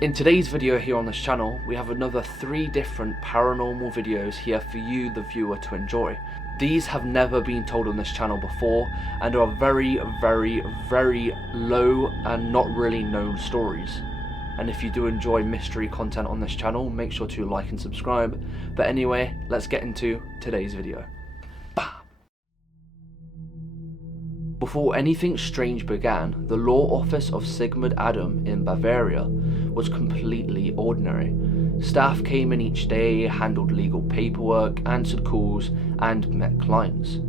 In today's video here on this channel, we have another 3 different paranormal videos here for you, the viewer, to enjoy. These have never been told on this channel before and are very low and not really known stories. And if you do enjoy mystery content on this channel, make sure to like and subscribe. But anyway, let's get into today's video. Before anything strange began, the law office of Sigmund Adam in Bavaria was completely ordinary. Staff came in each day, handled legal paperwork, answered calls, and met clients.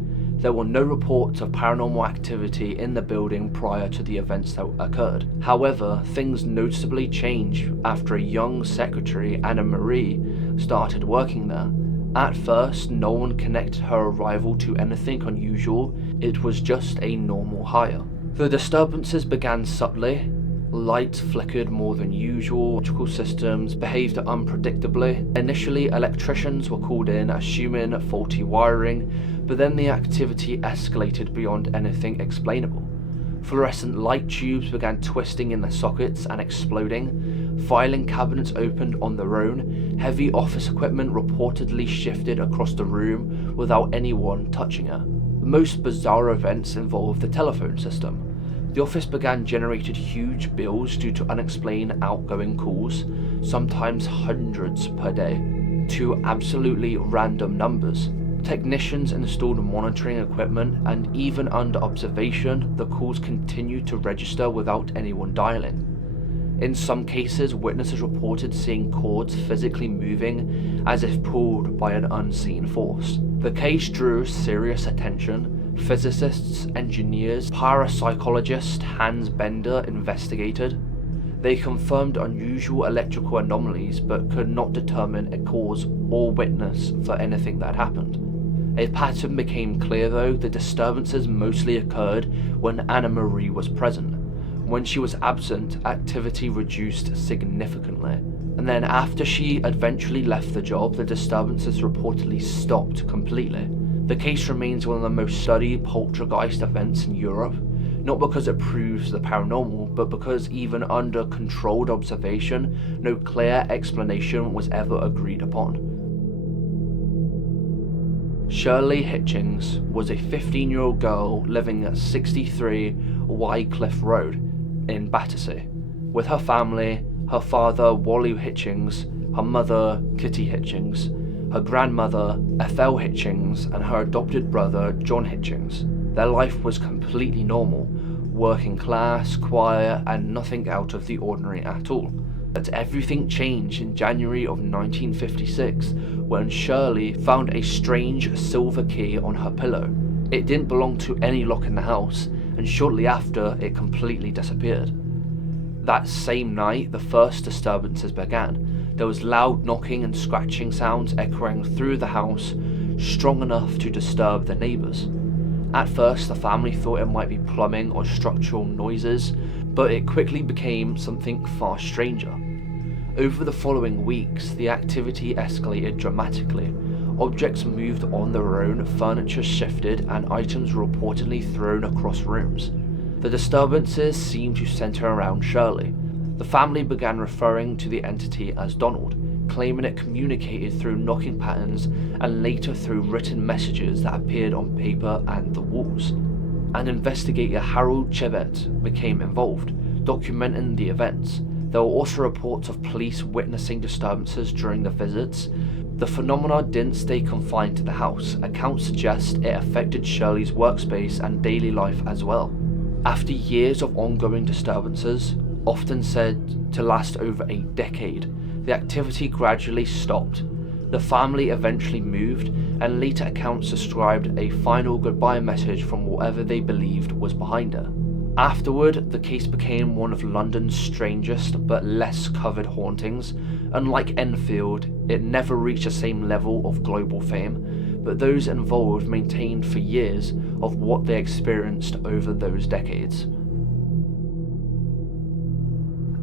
There were no reports of paranormal activity in the building prior to the events that occurred. However, things noticeably changed after a young secretary, Anna Marie, started working there. At first, no one connected her arrival to anything unusual. It was just a normal hire. The disturbances began subtly. Lights flickered more than usual, electrical systems behaved unpredictably. Initially, electricians were called in, assuming faulty wiring, but then the activity escalated beyond anything explainable. Fluorescent light tubes began twisting in their sockets and exploding. Filing cabinets opened on their own. Heavy office equipment reportedly shifted across the room without anyone touching it. The most bizarre events involved the telephone system. The office began generating huge bills due to unexplained outgoing calls, sometimes hundreds per day, to absolutely random numbers. Technicians installed monitoring equipment, and even under observation, the calls continued to register without anyone dialing. In some cases, witnesses reported seeing cords physically moving as if pulled by an unseen force. The case drew serious attention. Physicists, engineers, parapsychologist Hans Bender investigated. They confirmed unusual electrical anomalies but could not determine a cause or witness for anything that happened. A pattern became clear though. The disturbances mostly occurred when Anna Marie was present. When she was absent, activity reduced significantly. And then after she eventually left the job, the disturbances reportedly stopped completely. The case remains one of the most studied poltergeist events in Europe, not because it proves the paranormal, but because even under controlled observation, no clear explanation was ever agreed upon. Shirley Hitchings was a 15-year-old girl living at 63 Wycliffe Road in Battersea, with her family, her father Wally Hitchings, her mother Kitty Hitchings, her grandmother Ethel Hitchings, and her adopted brother John Hitchings. Their life was completely normal, working class, quiet, and nothing out of the ordinary at all. But everything changed in January of 1956 when Shirley found a strange silver key on her pillow. It didn't belong to any lock in the house, and shortly after it completely disappeared. That same night, the first disturbances began. There was loud knocking and scratching sounds echoing through the house, strong enough to disturb the neighbours. At first, the family thought it might be plumbing or structural noises, but it quickly became something far stranger. Over the following weeks, the activity escalated dramatically. Objects moved on their own, furniture shifted, and items were reportedly thrown across rooms. The disturbances seemed to centre around Shirley. The family began referring to the entity as Donald, claiming it communicated through knocking patterns and later through written messages that appeared on paper and the walls. And investigator Harold Chibet became involved, documenting the events. There were also reports of police witnessing disturbances during the visits. The phenomena didn't stay confined to the house. Accounts suggest it affected Shirley's workspace and daily life as well. After years of ongoing disturbances, often said to last over a decade, the activity gradually stopped. The family eventually moved, and later accounts described a final goodbye message from whatever they believed was behind it. Afterward, the case became one of London's strangest but less covered hauntings. Unlike Enfield, it never reached the same level of global fame, but those involved maintained for years of what they experienced over those decades.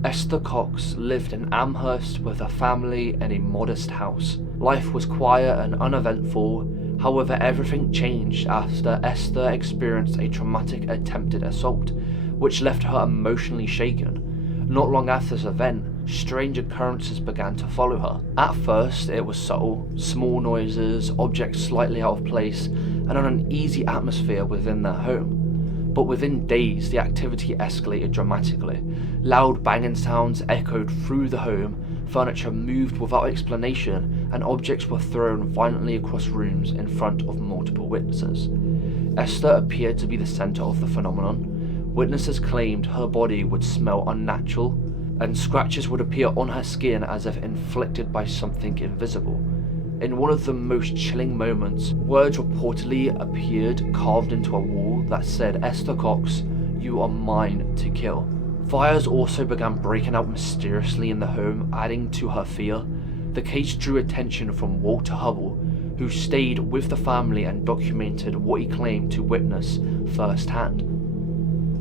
Esther Cox lived in Amherst with her family in a modest house. Life was quiet and uneventful. However, everything changed after Esther experienced a traumatic attempted assault, which left her emotionally shaken. Not long after this event, strange occurrences began to follow her. At first, it was subtle, small noises, objects slightly out of place, and an uneasy atmosphere within their home. But within days, the activity escalated dramatically. Loud banging sounds echoed through the home, furniture moved without explanation, and objects were thrown violently across rooms in front of multiple witnesses. Esther appeared to be the center of the phenomenon. Witnesses claimed her body would smell unnatural, and scratches would appear on her skin as if inflicted by something invisible. In one of the most chilling moments, words reportedly appeared carved into a wall that said, "Esther Cox, you are mine to kill." Fires also began breaking out mysteriously in the home, adding to her fear. The case drew attention from Walter Hubble, who stayed with the family and documented what he claimed to witness firsthand.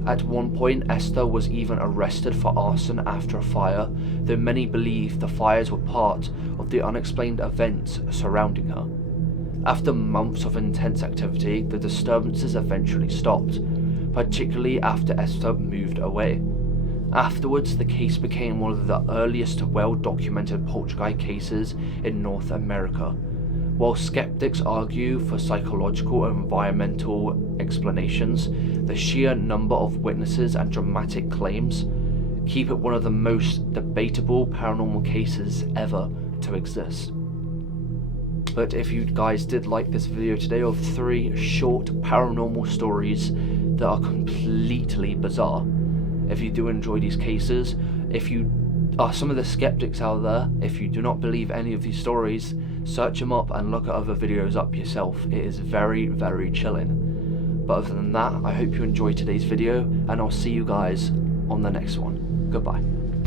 At one point, Esther was even arrested for arson after a fire, though many believe the fires were part of the unexplained events surrounding her. After months of intense activity, the disturbances eventually stopped, particularly after Esther moved away. Afterwards, the case became one of the earliest well-documented poltergeist cases in North America. While skeptics argue for psychological and environmental explanations, the sheer number of witnesses and dramatic claims keep it one of the most debatable paranormal cases ever to exist. But if you guys did like this video today of 3 short paranormal stories that are completely bizarre, if you do enjoy these cases, if you are some of the skeptics out there, if you do not believe any of these stories, search them up and look at other videos up yourself. It is very, very chilling. But other than that, I hope you enjoyed today's video, and I'll see you guys on the next one. Goodbye.